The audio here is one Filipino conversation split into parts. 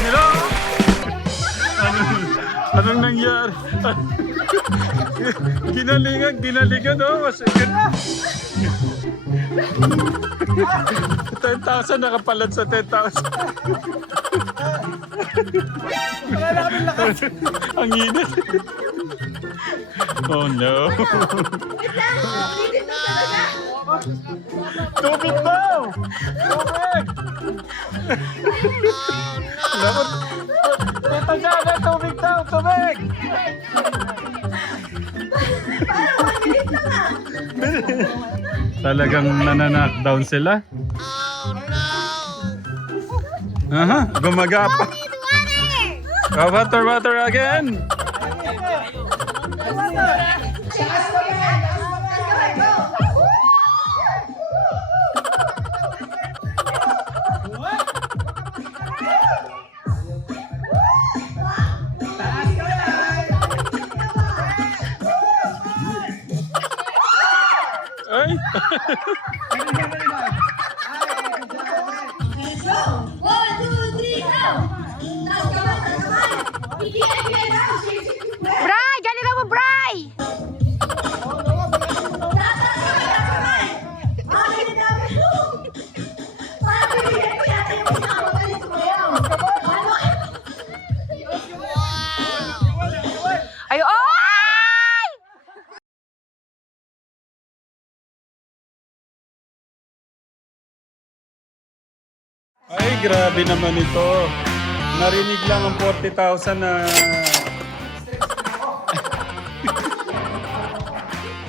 Hello? Anong nangyari? Ginalingan, oh. 10,000 nakapalat sa 10,000. Wala na kami lakas. Ang init. Oh no. Tubig daw! Tubig! Lakot. Tita Jana, tubig daw! Tubig! Talagang nananakdown sila. Aha, gumagapa. Water again. Ay! Bray! Galing mo, Bray! Ay, oy! Ay, grabe naman ito. Narinig lang ang 40,000 na...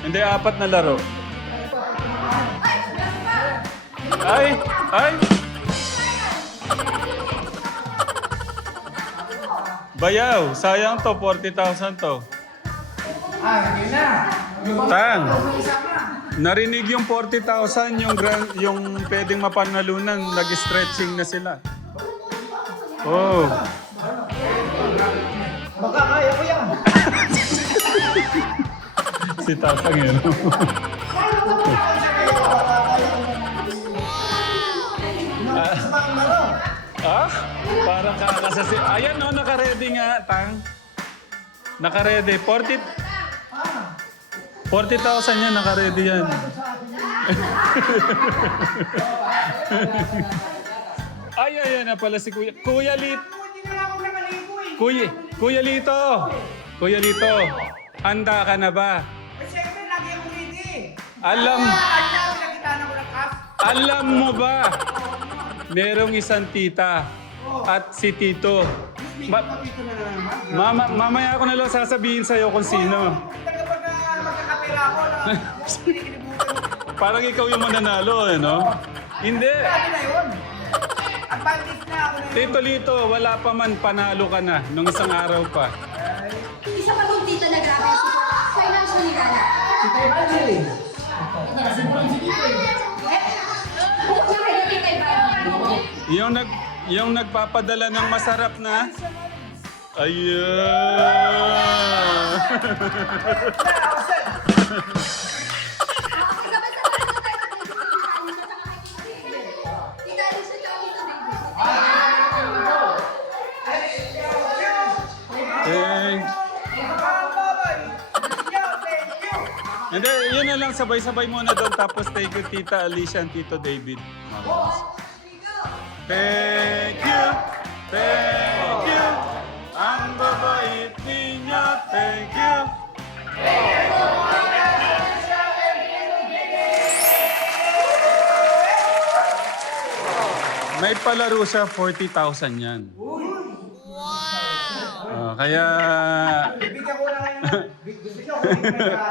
Hindi, 4 na laro. Ay! Ay! Bayaw, sayang to, 40,000 to. Yun na. Tang, narinig yung 40,000, yung pwedeng mapanalunan, nag-stretching na sila. Oh. Baka kaya ko yan. Si Tatang yun. Ah? Parang kakasasi. Ayan no, naka-ready nga, Tang. Naka-ready. 40,000 yan, naka-ready yan. Ay, na pala si Kuya. Kuya Lito. Kuya Lito. Kuya Lito. Handa ka na ba? Siyempre, lagi ako ready. Alam mo ba? Merong isang tita at si Tito. Mamaya ako na lang sasabihin sa'yo kung sino. Magkakapira ako na Parang ikaw yung mananalo, eh, no? Hindi. Sabi na yun. Advantage na ako na yun. Tito Lito, wala pa man, panalo ka na nung isang araw pa. Isa pa kong tita na grabe ang financial ni Gala. Si Tay Banjili. Yung nagpapadala ng masarap na. Ayan. Hindi, yun na lang, sabay-sabay muna doon. Tapos thank you, Tita Alicia and Tito David. Thank you, thank you. Ang babait ninyo, thank you. May palaro siya, 40,000 yan. Kaya... Bigyan ko na ngayon. Bigyan ko na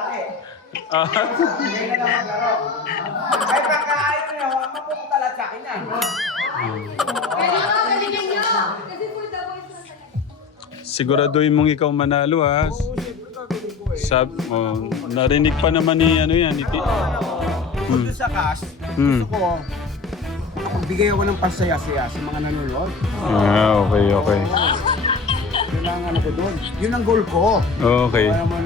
ngayon. Bigyan na lang maglaro. Ay, pagkain na yun, mapupunta lahat sa akin yan. Galingan nyo! Kasi po the voice na Siguraduhin mong ikaw manalo, ha? Narinig pa naman ni ano yan. Kung sa cash, gusto ko, bigay ako ng pasaya-saya sa mga nanonood. Okay. Yun ang ano ko doon. Yun ang goal ko. Okay. Kaya naman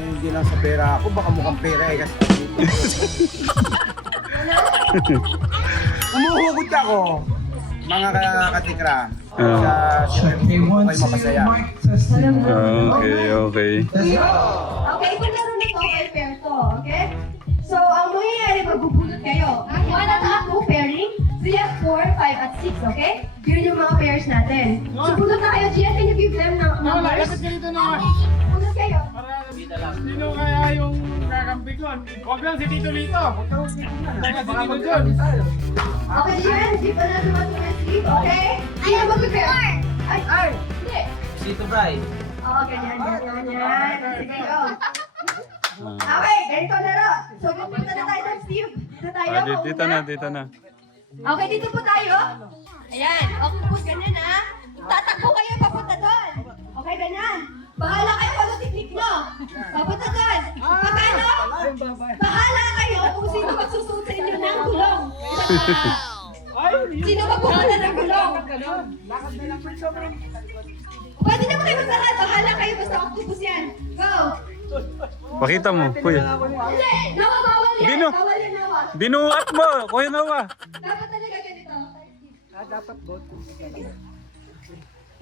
hindi lang sa pera ako, baka mukhang pera eh kasi umuhugot ako. mga katikram. Ah. Siyempre, kayo mapasaya. Okay. Okay, kung laro nito, ay pair to, okay? So, ang mangyayari, magbubulot kayo. 1 at 2 pairing, 3 at 4, 5 at 6, okay? Yun yung mga pairs natin. So, bulot na kayo. Gia, can you give them numbers? Bulot kayo. Sino kaya yung kakampi ko? Huwag lang si Tito Lito. Huwag lang si Tito John. Okay, Gian, give another one to my sleep, okay? Sino mag-prepare? Ay! Hindi. Sito Bray. Oo, ganyan. Sige, go. Okay, ganito laro. So, pupunta na tayo ng Steve. Dito tayo. Dito na. Okay, dito po tayo. Ayan, octopus, ganyan ha. Tatakbo kayo, papunta doon. Okay, ganyan. Bahala kayo kung ano technique nyo. Papunta doon. Paano? Bahala kayo kung sino magsusunod sa inyo ng gulong. Sino magpupunta ng gulong? Pwede naman kayo maglahat. Bahala kayo, basta octopus yan. Go! Pakita mo, kuya. Hindi! Nawa, bawal yan. Bino. Bawal yan, Nawa. Binuhat mo, kuya Nawa. Dapat talaga ganito.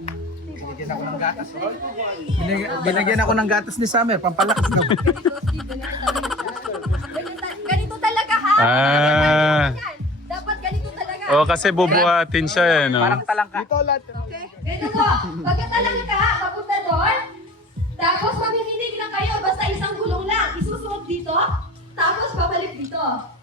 Binigyan ako ng gatas. Binigyan ako ng gatas ni Summer, pampalakas na. Ganito talaga ha. Ah. Dapat ganito talaga. O, kasi bubuhatin siya eh, no? Parang talangka. Okay. Ganito po. Pagkatalang ka, papunta doon. Tapos mamiminig lang kayo. Basta isang gulong lang. Isusunod dito. Tapos babalik dito.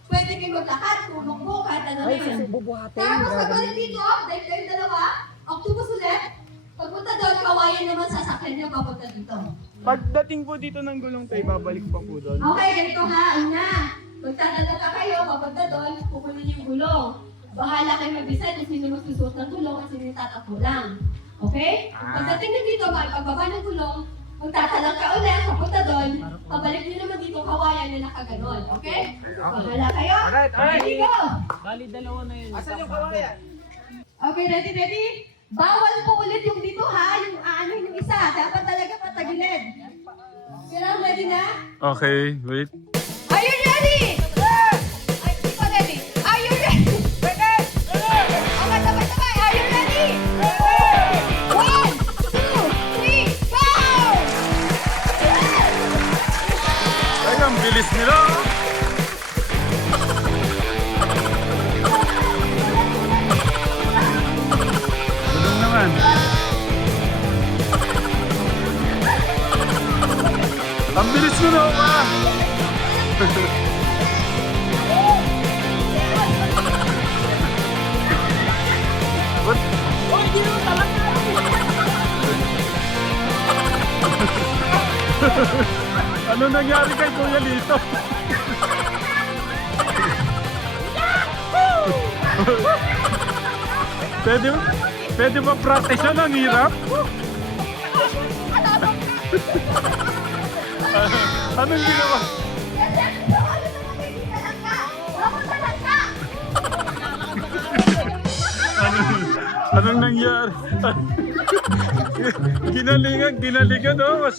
Pwede kayo maglakad, tulong mo, kahit ano na yun. Tapos pagbalik dito, dahil dalawa, octopus ulit. Pagpunta doon, kawayan naman sasakyan niyo papunta dito. Pagdating po dito ng gulong tayo, babalik pa po doon. Okay, ganito ha. Una, magtatala ka kayo, papunta doon, kukunin yung gulong. Bahala kayo mag-decide kung sino magsusuot ng gulong at sino yung tatakbo lang. Okay? Pagdating na dito, pagbaba ng gulong, magtatalang ka ulit, papunta doon, pabalik nyo naman dito kawayan na nakaganon. Okay? Bahala kayo. Alright. Ready, go! Asan yung kawayan? Okay, ready? Bawal po ulit yung dito ha, yung yung isa. Dapat talaga patagilid. Kailangan ready na? Okay, wait. Are you ready? Ay, hindi pa ready. Are you ready? Ready! Okay, sabay-sabay. Are you ready? 1, 2, 3, go! Ay, ang bilis nila. Tulong naman. Ang bilis mo na, What? Ano nangyari kay Kuya Lito? Pwede ba practice yun? Ang hirap? Anong ginawa? Anong nangyari? Ginalingan, oh.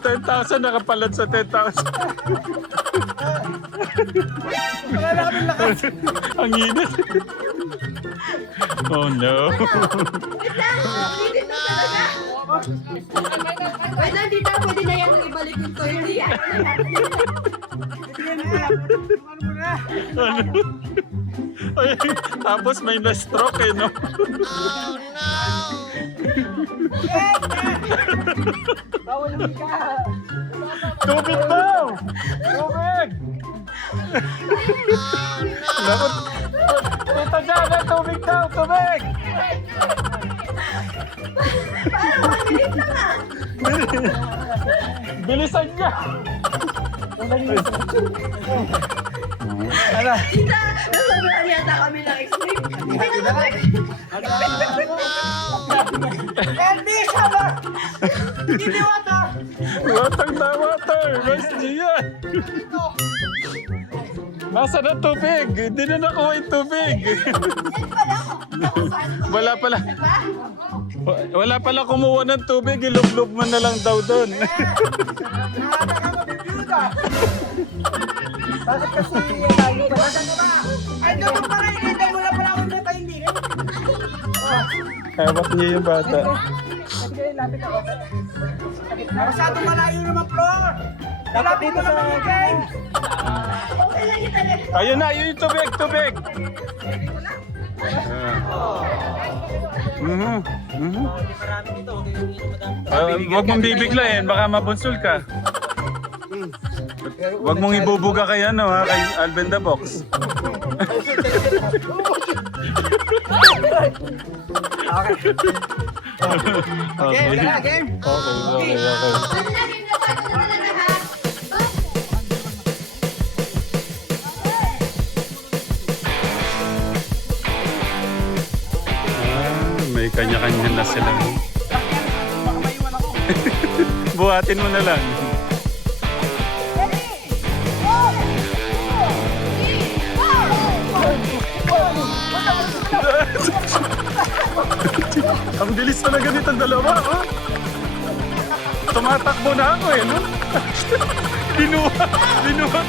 10,000 nakapalat sa 10,000. Ang init. Oh no. Wait lang, tita. Pwede na yan ibalik yung toilet. Ay, tapos may na-stroke eh, no? Tubig daw! Tubig! Bakit? Punta dyan, tubig daw! Tubig! Parang 1 minute lang ah. Bilisan niya! Tita, nasobrang yata kami ng explain. Hindi siya ba? Hindi water! Water na water! Nice niya! Nasaan ang tubig? Hindi na nakuha yung tubig. Wala pala. Wala pala kumuha ng tubig. Ilublob mo na lang daw doon. Bakit kasi layo pa? Ay, dapat pala, hindi mo na pala ako na tayo hindi. Hawak niya yung bata. Masyadong malayo naman, Flor. Dapat dito sa game. Okay lang yun talaga. Ayun na, yun yung tubig, tubig. Huwag mong bibiglayin, baka mabunsul ka. Huwag mong ibubuga kay ano ha, kay Alvin the Box. Okay. Game, wala na, game. Okay. Ano na, game na tayo na lang lahat. May kanya-kanya na sila. Buhatin mo na lang. Ang bilis talaga nitong dalawa, oh. Tumatakbo na ako eh, no? Binuhat.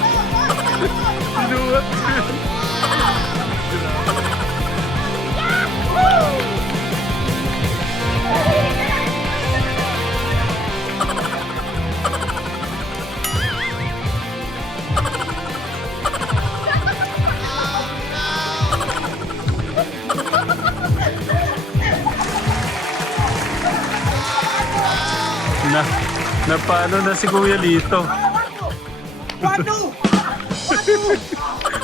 Napano na si Kuya Lito. Wado!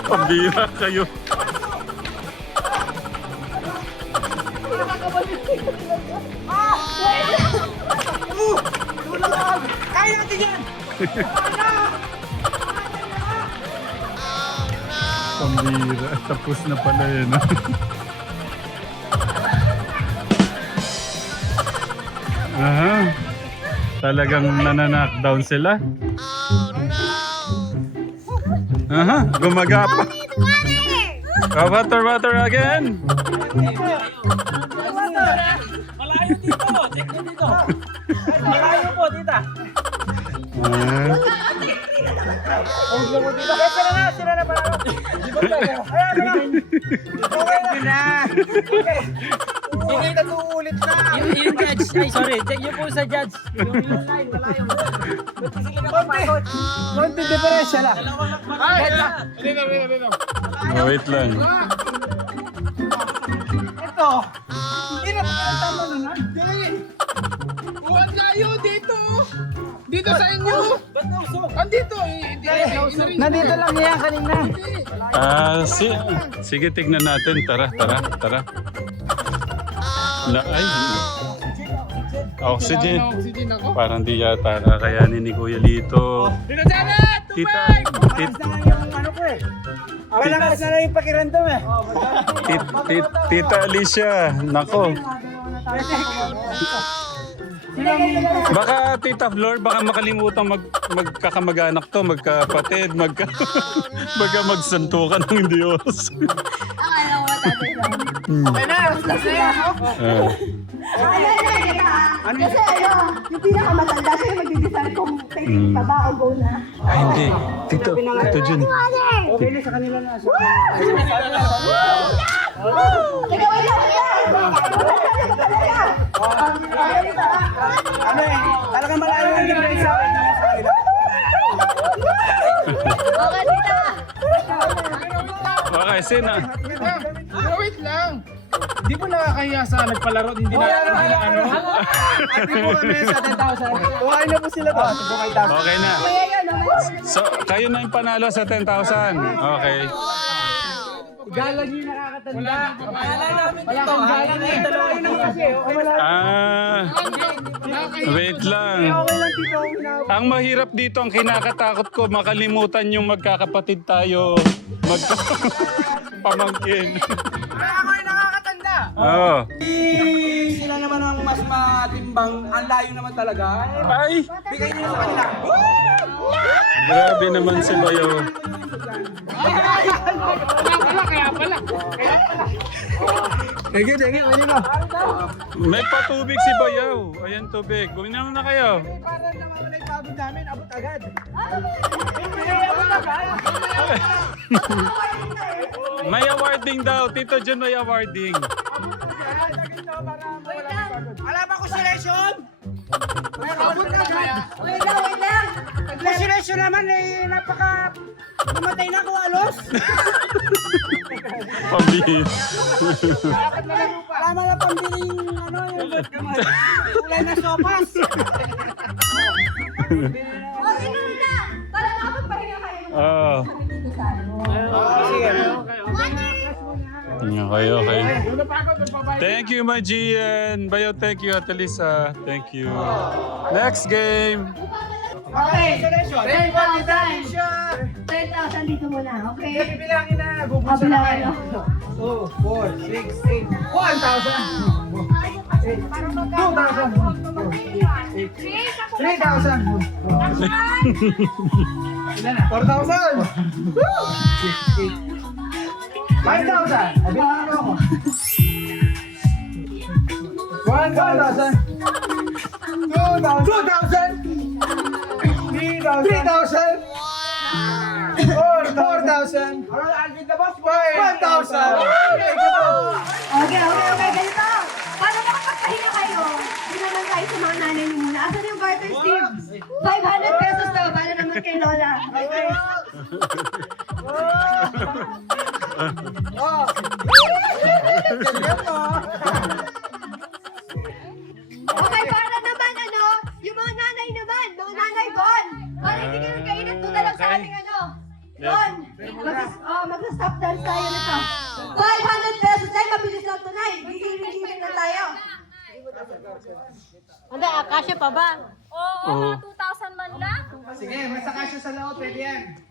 Pambira kayo. Tulungan! Kaya natin yan! Pambira. Tapos na pala yun. Aha. Talagang nananakdown sila. Aha. Gumagapa. Water again. Malayo dito! Check nyo dito! Malayo po, tita! Ah. Sira na pala! Ayan na! Okay! Sige, natuulit na! Yung judge, ay sorry, check nyo po sa judge. Yung line, malayo. Konti diferensya lang. Dito. Wait lang. Ito! Hindi na tama na lang. Huwag layo dito. Dito sa inyo. Andito. Nandito lang yan kanina. Sige, tignan natin. Tara. Ay. Oxygen. Oxygen ako. Parang di yata kakayanin ni Kuya Lito. Dito sana. Tita, Yung ano ko eh. Wala kasi na yung pakiramdam eh. Tita Alicia, nako. Baka Tita Flor, baka makalimutan magkakamag-anak to, magkapatid, baga magsantukan ng Diyos. Akala ko matatay lang. Okay na, basta yan. Kasi yung pinakamatanda siya yung magdidesal kung take ka ba o go na. Ay, hindi. Tito Jun. Okay na sa kanila na. Teka, wait lang. Ano eh, talagang malayo yung diferensya. Okay, tita. Okay, sino? Pero wait lang. Di mo nakakahiya sa nagpalaro, hindi na ano. Hindi po kami sa 10,000. Okay na po sila to. Okay na. So, kayo na yung panalo sa 10,000. Okay. Galang yung nakakatanda. Wala kang galang eh. Wait lang. Okay lang dito. Ang mahirap dito, ang kinakatakot ko, makalimutan yung magkakapatid tayo. Pamangkin. Kaya ako yung nakakatanda. Oo. Sila naman ang mas matimbang. Ang layo naman talaga. Ay! Bigay niyo sa kanila. Grabe naman si Bayo. Kaya pala. Thank you, pwede na. May patubig si Bayaw. Ayan tubig. Buminom na kayo. Para naman wala yung pagod namin, abot agad. May awarding daw. Tito John may awarding. Wala ba consolation? Abot agad. Wait lang. Consolation naman eh, napaka... Namatay na ako, alos. Pambihis. Wala mga pambiling, ano, yung kulay na sopas. Okay na. Para nakapagpahinga kayo. Ah. Dito sa ano. Sige. Okay. Thank you, my Gian. Bayo, thank you, Ate Lisa. Thank you. Next game. Okay, consolation. Hey, what is that? 10,000 dito muna, okay? Bibilangin na, bubulsa na kayo. Kabilaan, 2, 4, 6, 8, 2,000. 3,000. 4,000. 5,000. Bilangin ako. 1,000. 2,000. 3,000. 4,000. 1,000. 1,000. Okay, ganito. Para makapagpahinga kayo, hindi naman kayo sa mga nanay niyo muna. Asan yung barter, Steve? 500 pesos daw, para naman kay Lola. Okay. Okay, para naman yung mga nanay naman, mga nanay Bon. Para hindi kayo kainat doon na lang sa ating Bon. Mag-stop dance tayo nito. 500 pesos tayo, mabilis lang ito na. Gigilin na tayo. Hindi, akasya pa ba? Oo, Oo. mga 2,000 man lang. Sige, masaka siya sa loob, pwede yan.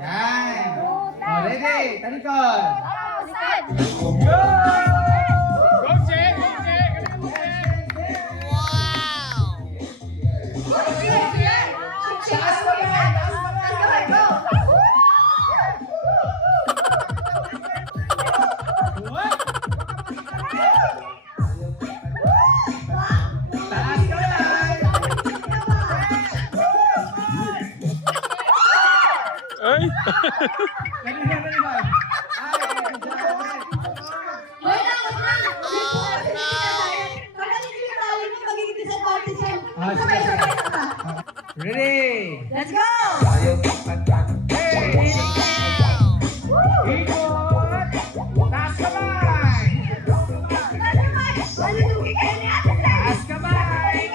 Yan. Ready, talikod. Go, check! Taas ka ba? Go! Taas ka lang. Ay! Wait lang. Pagaling yung tali mo, magiging disadvantage yan. Sabay-sabay na ba? Ready. Let's go! Hey! Ikot! Taas kamay! Malunugi kayo ni Ate Sally. Taas kamay!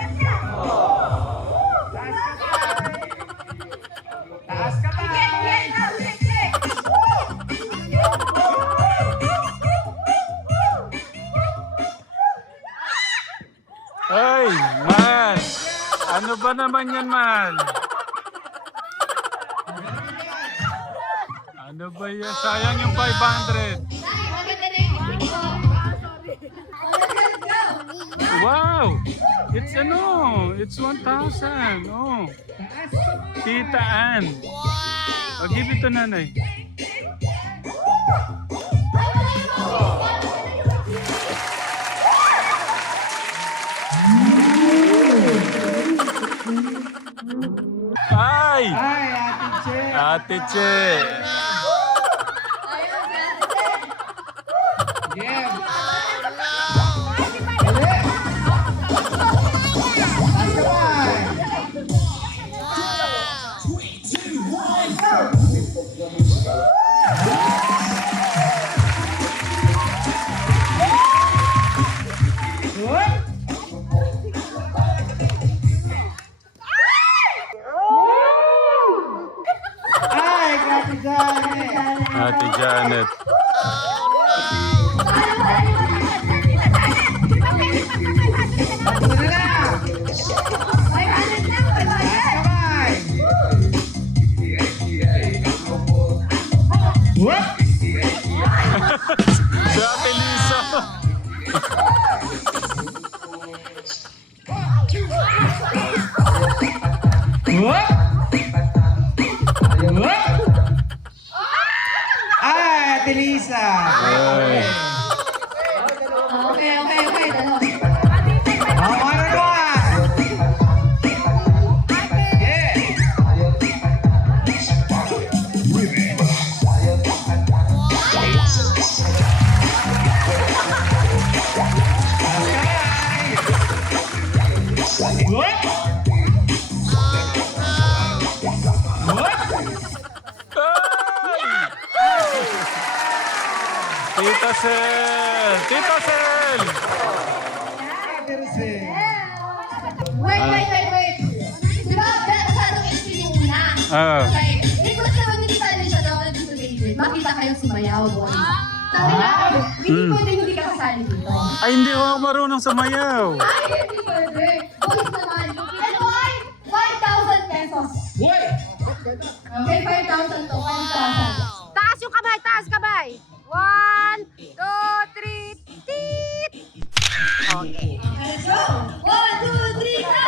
Taas kamay! Ay, man! Ano ba naman yan, man? Ano ba yan? Sayang yung 500. Maganda na yung isip ko. Let's go! Wow! It's it's 1,000. Oh. Tita Ann. I'll give it to nanay. Ay! Ay, Ate Che! Ate Che. Ayun, si Ate Sally. Gem! Ay, Ate Janet! Ate Janet. Ito na lang! 500 lang, 500. Kamay! Whoop! Si Ate Lisa. Whoop! Whoop! Ay, Ate Tita Sel! Tita Sel! Wait. Diba, masyadong extreme yung una. Ah. Okay. Request naman ni Tita Alicia daw na dito David. Makita kayo sumayaw, boys. Sabi niya, hindi pwede hindi ka kasali dito. Ay, hindi ako marunong sumayaw. Ay, hindi pwede. Boys naman. Ito ay 5,000 pesos. Okay, 5,000 to. 5,000. Taas yung kamay, taas kamay. 1, 2, 3, tit! Okay. Let's go. 1, 2, 3, go!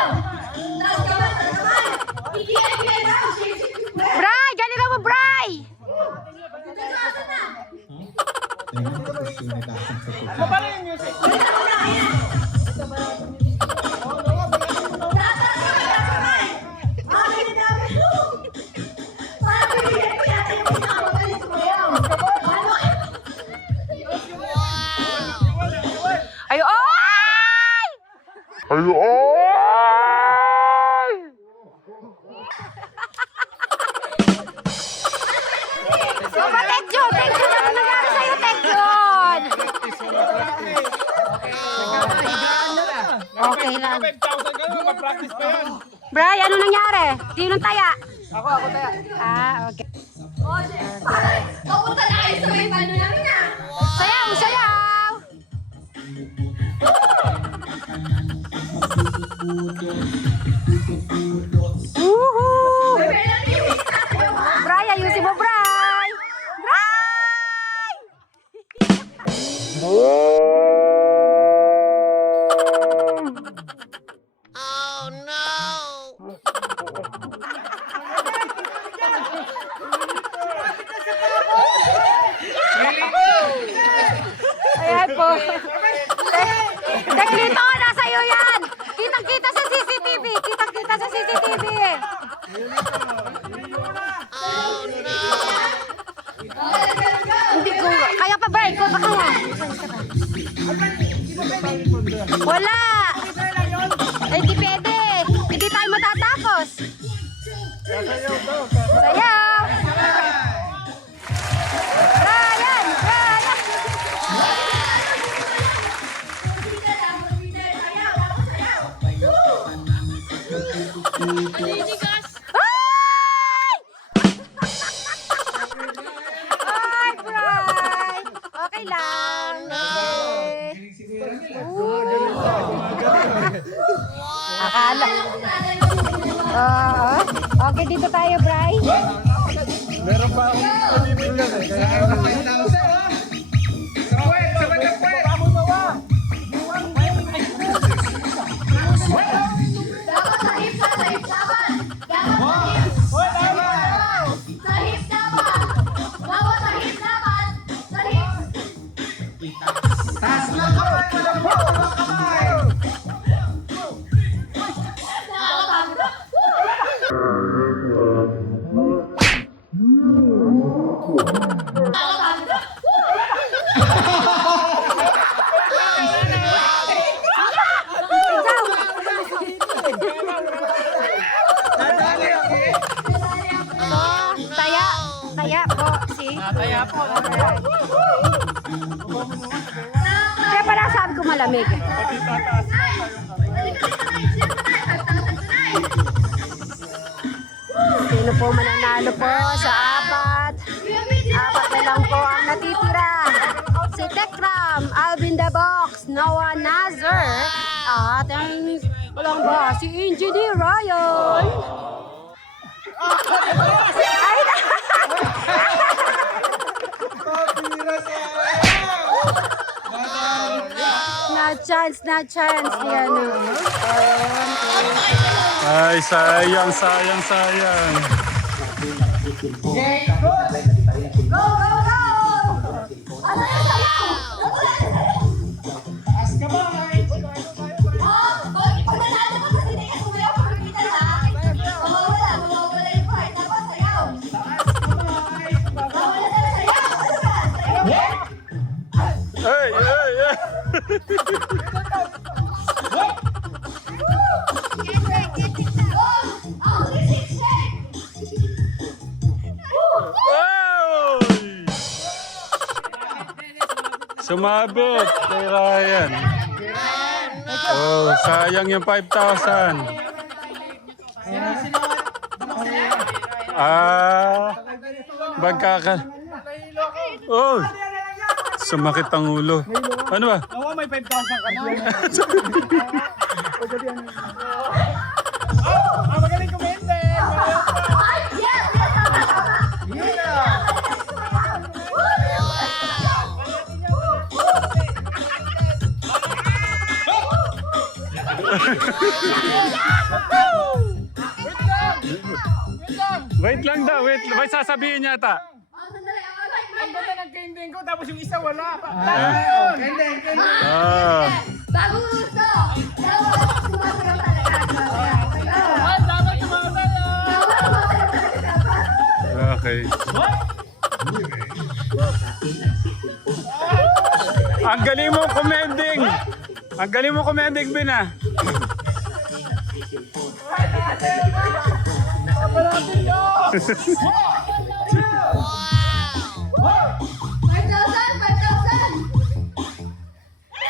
Taas kamay. Higay daw. Shake. Bray! Galingan mo, Bray! Taas na. Ano ba yung music? Ay, oy! Mama, Tekjon! Tekjon! Ano nangyari sa'yo, Tekjon? Okay lang. 5,000 ka na, mag-practice pa yan. Bray, ano nangyari? Sinong taya? Ako tayo. Ah, okay. Papunta na kayo sa may pano namin na. Sayaw! Sayaw! Woohoo! Bray, ayusin mo, Bray! Bray! Ayan po. Teklito, nasa iyo yan! Kitang-kita sa CCTV! Kitang-kita sa CCTV! Hindi ko. Kaya pa, Bray. Ko pa kaya. Wala! Eh, di pwede. Hindi tayo matatapos. Sayaw! Ryan! Ryan! Ay! Ay, Bray! Okay lang. Akala. Oo. Okay, dito tayo, Bray. Meron pa akong pabibigyan eh. Kaya Dapat sa hips dapat. Dapat sa hips dapat. Bawat sa hips dapat. Sa hips. Taya. Taya po. Si. Taya po. Kaya pala sabi ko malamig. Sino po mananalo po sa apat? Apat na lang po ang natitira. Si Tekram, Alvin the Box, Noah Nazar, at ang walang ba, si Engineer Ryan. Ay, na chance. Yan. Ay, sayang. Go! Ano yung sayaw? Pag nanalo ko kasi hindi ka sumayaw pag nakita na. Mawawala yung part. Tapos sayaw. Mawawala na sayaw. Sayaw. Sumabit kay Ryan. Oh, sayang yung 5,000. Magkaka... Oh, sumakit ang ulo. Ano ba? Nawa, may 5,000 ka na. Magaling kumende. Ay, yes! Wait lang daw, wait. May sasabihin niya ata. Oh, sandali. Ang ganda ng kending ko, tapos yung isa wala. Hindi. Bago gusto. Dapat sumasayaw talaga. Ay, dapat sumasayaw. Okay. Ang galing mo kumending. Ang galing mo kumending, Bina.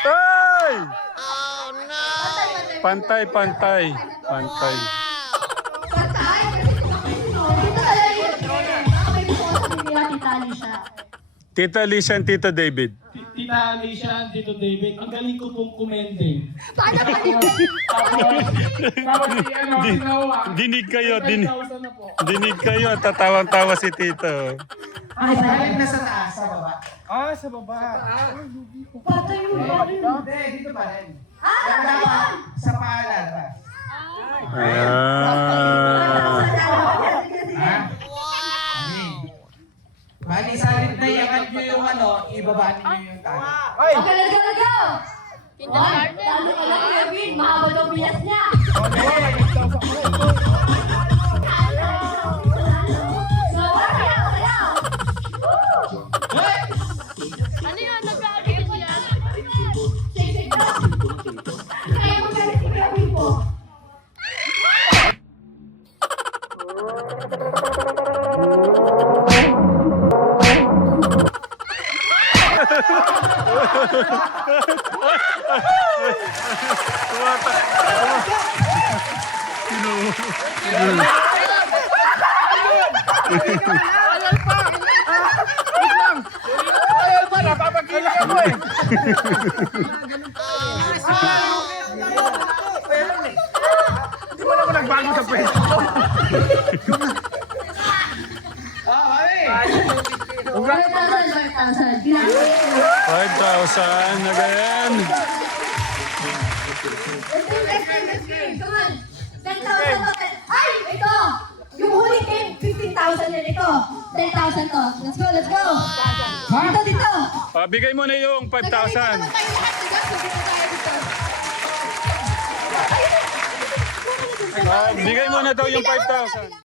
Ay! Pantay. Patay, kasi dito talaga yun. May gusto ko sabihin niya, titali siya. Tita Alicia and Tito David. Tita Alicia, Tito David, ang galing ko pong kumending. Paano ka dito? Tapos si Noah. Dinig kayo, 5,000 na po. dinig kayo. Tatawang-tawa si Tito. Ay, Galing na sa taas, sa baba. Ah, sa baba. patay mo. Hindi, dito pa rin. Sa paalan ba? Bali, sa halip na iangat nyo yung ibaba nyo yung tali. Ay! Okay, let's go, let's go! Lalo ka na, Kuya Vin. Mahaba daw bilas niya. Ano yun? Nag-aaral ko yan? Kaya mo galit si Kuya Vin po. Ay, pa, napapagkila ako eh. Hindi mo na ako nagbago sa pwesto. Mami! 5,000. 5,000 again. Come on. 10,000 to. Ay, ito. Yung huli game, 15,000 din ito. 10,000 to. Let's go, let's go. Dito. Bigay mo na yung 5,000. Bigay mo na daw yung 5,000.